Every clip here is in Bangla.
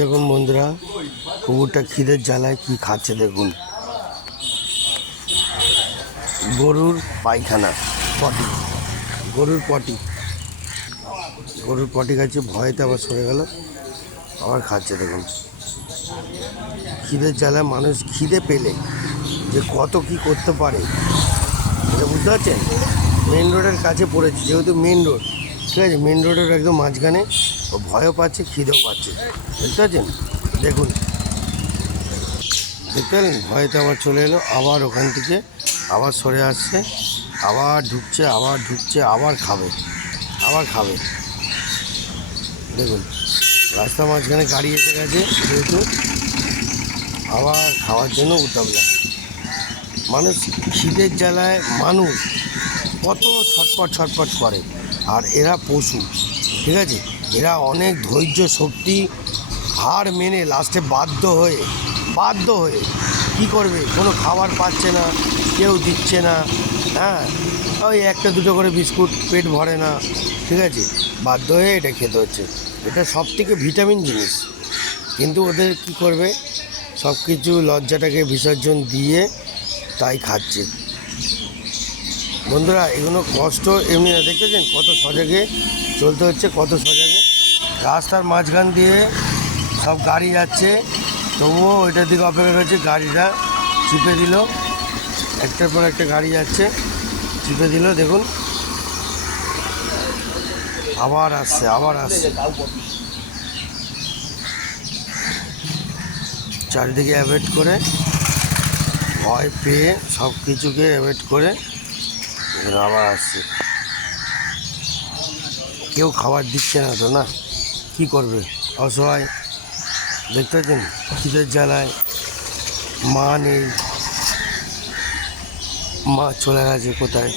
দেখুন বন্ধুরা, কুকুরটা খিদের জ্বালায় কি খাচ্ছে দেখুন। গরুর পায়খানা, পটি, গরুর পটি খাচ্ছে। ভয়েতে আবার সরে গেল, আবার খাচ্ছে দেখুন। খিদের জ্বালায় মানুষ খিদে পেলে যে কত কি করতে পারে এটা বুঝতে পারছেন। মেন রোডের কাছে পড়েছে, যেহেতু মেন রোড, ঠিক আছে, মেন রোডের একদম মাঝখানে। ও ভয়ও পাচ্ছে, খিদেও পাচ্ছে, বুঝতে পারছেন। দেখুন, দেখতে পেলেন, ভয়তে আবার চলে এলো, আবার ওখান থেকে আবার সরে আসছে, আবার ঢুকছে, আবার খাবে। দেখুন, রাস্তার মাঝখানে গাড়ি এসে গেছে, যেহেতু আবার খাওয়ার জন্য উতাবলা। মানুষ খিদের জ্বালায় মানুষ কত ছটপট করে। আর এরা পশু, ঠিক আছে, এরা অনেক ধৈর্য শক্তি হার মেনে লাস্টে বাধ্য হয়ে কী করবে, কোনো খাবার পাচ্ছে না, কেউ দিচ্ছে না, হ্যাঁ, ওই একটা দুটো করে বিস্কুট, পেট ভরে না, ঠিক আছে, বাধ্য হয়ে এটা খেতে হচ্ছে। এটা সব থেকে ভিটামিন জিনিস, কিন্তু ওদের কি করবে, সব কিছু লজ্জাটাকে বিসর্জন দিয়ে তাই খাচ্ছে। বন্ধুরা, এগুলো কষ্ট এমনি না, দেখতেছেন কত সজাগে চলতে হচ্ছে, কত সজাগে। রাস্তার মাঝখান দিয়ে সব গাড়ি যাচ্ছে, তবুও ওইটার দিকে অপেক্ষা করছে। গাড়িটা চিপে দিল, একটার পর একটা গাড়ি যাচ্ছে, চিপে দিল, দেখুন আবার আসছে। চারিদিকে অ্যাভয়েড করে, ভয় পেয়ে সব কিছুকে অ্যাভয়েড করে আবার আসছে। কেউ খাবার দিচ্ছে না তো, না, কি করবে, অসহায়। দেখতে পাচ্ছেন, খিদের জ্বালায় মা নেই, মা চলে গেছে কোথায়,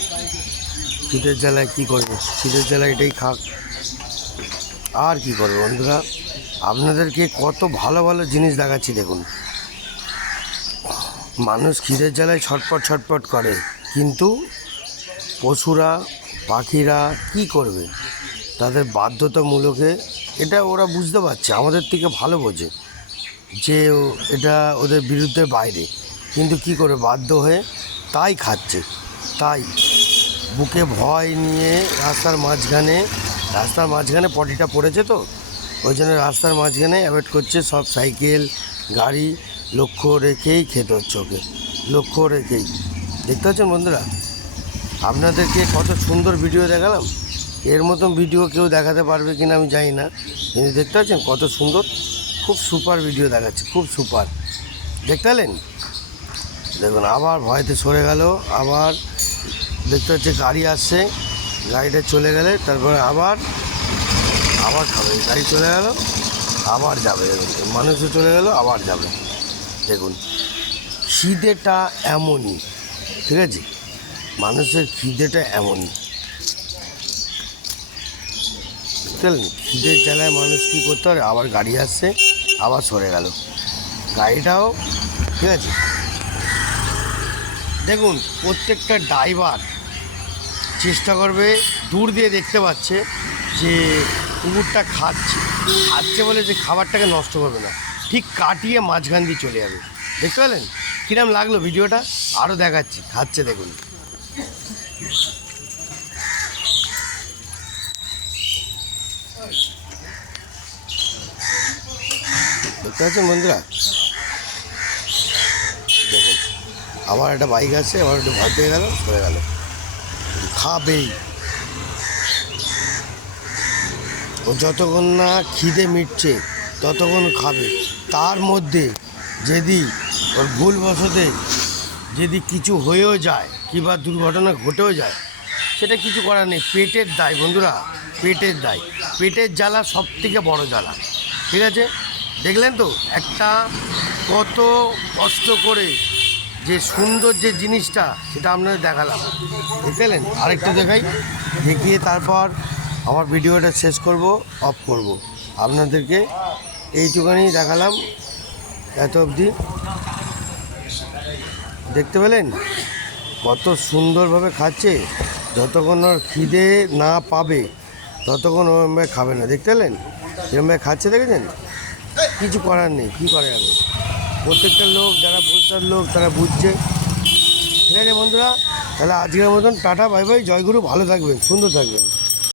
খিদের জ্বালায় কী করবে, খিদের জ্বালায় এটাই খাক, আর কি করবে। বন্ধুরা, আপনাদেরকে কত ভালো ভালো জিনিস দেখাচ্ছি দেখুন। মানুষ খিদের জ্বালায় ছটপট করে, কিন্তু পশুরা, পাখিরা কি করবে, তাদের বাধ্যতামূলকে এটা ওরা বুঝতে পারছে, আমাদের থেকে ভালো বোঝে যে এটা ওদের বিরুদ্ধে বাইরে, কিন্তু কি করে বাধ্য হয়ে তাই খাচ্ছে। তাই বুকে ভয় নিয়ে রাস্তার মাঝখানে পটিটা পড়েছে, তো ওই জন্য রাস্তার মাঝখানে অ্যাভয়েড করছে। সব সাইকেল গাড়ি লক্ষ্য রেখেই খেতে হচ্ছে ওকে, লক্ষ্য রেখেই। দেখতে পাচ্ছেন বন্ধুরা, আপনাদেরকে কত সুন্দর ভিডিও দেখালাম। এর মতন ভিডিও কেউ দেখাতে পারবে কিনা আমি জানি না, কিন্তু দেখতে পাচ্ছেন কত সুন্দর, খুব সুপার ভিডিও দেখাচ্ছে, খুব সুপার। দেখতে পেলেন, দেখুন আবার ভয়তে সরে গেল, আবার দেখতে হচ্ছে গাড়ি আসছে, গাড়িটা চলে গেলে তারপরে আবার খাবে। গাড়ি চলে গেল, আবার যাবে, মানুষও চলে গেল, আবার যাবে। দেখুন, খিদেটা এমনই, ঠিক আছে, মানুষের খিদেটা এমনই। বুঝলেন, খিদের জ্বালায় মানুষ কী করতে পারে, আবার গাড়ি আসছে, আবার সরে গেল, গাড়িটাও, ঠিক আছে। দেখুন, প্রত্যেকটা ড্রাইভার চেষ্টা করবে, দূর দিয়ে দেখতে পাচ্ছে যে কুকুরটা খাচ্ছে বলে যে খাবারটাকে নষ্ট করবে না, ঠিক কাটিয়ে মাঝখান দিয়ে চলে যাবে। দেখতে পেলেন কিরম লাগলো ভিডিওটা, আরও দেখাচ্ছি, খাচ্ছে দেখুন। দেখতে পাচ্ছেন বন্ধুরা, দেখুন আবার একটা বাইক আসছে, আবার একটু ভয় পেয়ে গেল, সরে গেল, খাবেই। ও যতক্ষণ না খিদে মিটছে ততক্ষণ খাবে। তার মধ্যে যদি ওর ভুলবশতে যদি কিছু হয়েও যায়, কিংবা দুর্ঘটনা ঘটেও যায়, সেটা কিছু করার নেই, পেটের দায় বন্ধুরা, পেটের জ্বালা সব থেকে বড়ো জ্বালা, ঠিক আছে। দেখলেন তো একটা কত কষ্ট করে যে সুন্দর যে জিনিসটা, সেটা আপনাদের দেখালাম, দেখলেন। আরেকটা দেখিয়ে তারপর আমার ভিডিওটা শেষ করব, অফ করব। আপনাদেরকে এইটুখানি দেখালাম এত অবধি। দেখতে পেলেন কত সুন্দরভাবে খাচ্ছে, যতক্ষণ ওর খিদে না পাবে ততক্ষণ ওরমভাবে খাবে না। দেখতে পেলেন এরমভাবে খাচ্ছে, দেখেছেন। কিছু করার নেই, কী করা যাবে। প্রত্যেকটা লোক যারা বোঝার লোক তারা বুঝছে। ঠিক আছে বন্ধুরা, তাহলে আজকের মতন টাটা, বাই বাই, জয়গুরু, ভালো থাকবেন, সুন্দর থাকবেন।